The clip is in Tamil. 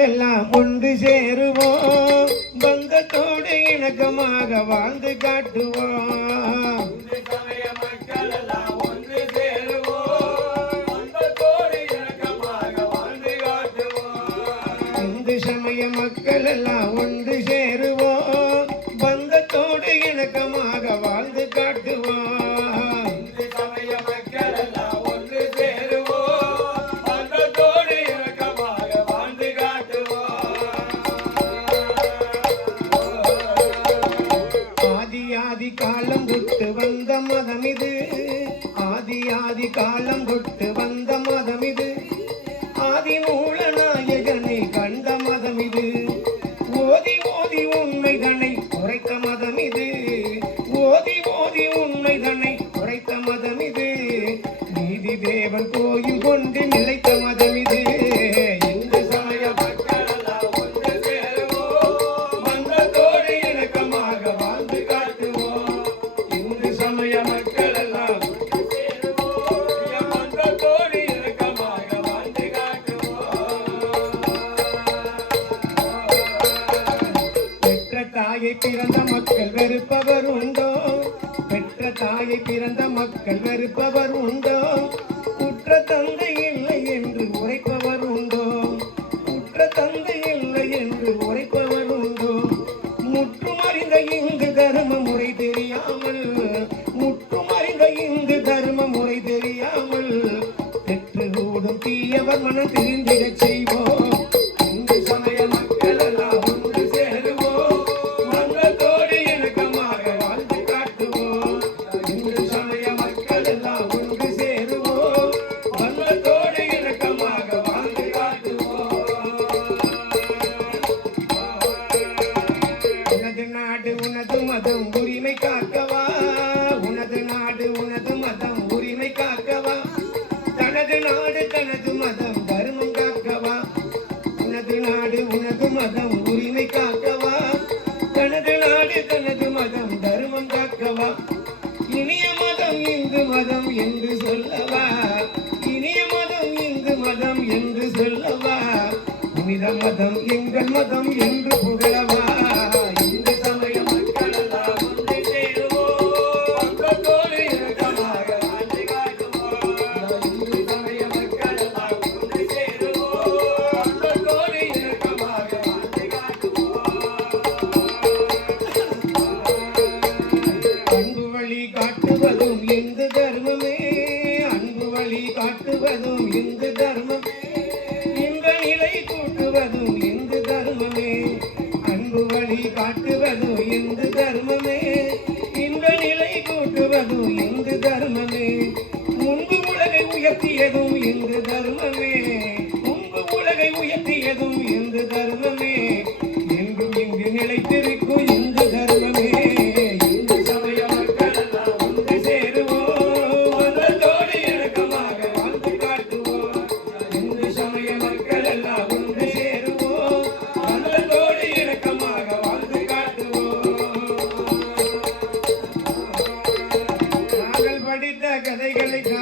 எல்லாம் ஒன்று சேருவோம் பங்கத்தோடு இணக்கமாக வாழ்ந்து காட்டுவோம் ஒன்று சேருவோம் வாழ்ந்து காட்டுவோம் இந்து சமய மக்கள் எல்லாம் ஒன்று சேருவோம் வந்த மதம் இது ஆதி ஆதி காலம் தொட்டு வந்த மதம் இது ஆதி மூல நாயகனை கண்ட மதம் இது ஓதி ஓதி உண்மைதனை குறைத்த மதம் இது ஓதி ஓதி உண்மைதனை குறைத்த மதம் இது நீதி தேவன் போ தாயை பிறந்த மக்கள் வெறுப்பவர் உண்டோ? பெற்ற தாயை பிறந்த மக்கள் வெறுப்பவர் உண்டோ? குற்ற தந்தை இல்லை என்று உரைப்பவர் உண்டோ? குற்ற தந்தை இல்லை என்று உரைப்பவர் உண்டோ? முற்றுமறிந்த இங்கு தர்ம முறை தெரியாமல் முற்றுமறிந்த இங்கு தர்ம முறை தெரியாமல் பெற்று கூடும் தீயவர் மனம் தெரிந்திடச் நாடு உனது மதம் உரிமை காக்கவா? உனது நாடு உனது மதம் உரிமை காக்கவா? தனது நாடு தனது மதம் தர்மம் காக்கவா? உனது நாடு உனது மதம் உரிமை காக்கவா? தனது நாடு தனது மதம் தர்மம் காக்கவா? இனிய மதம் இந்து மதம் என்று சொல்லவா? இனிய மதம் இந்து மதம் என்று சொல்லவா? புனித மதம் எங்கள் மதம் என்று புகழவா? 不会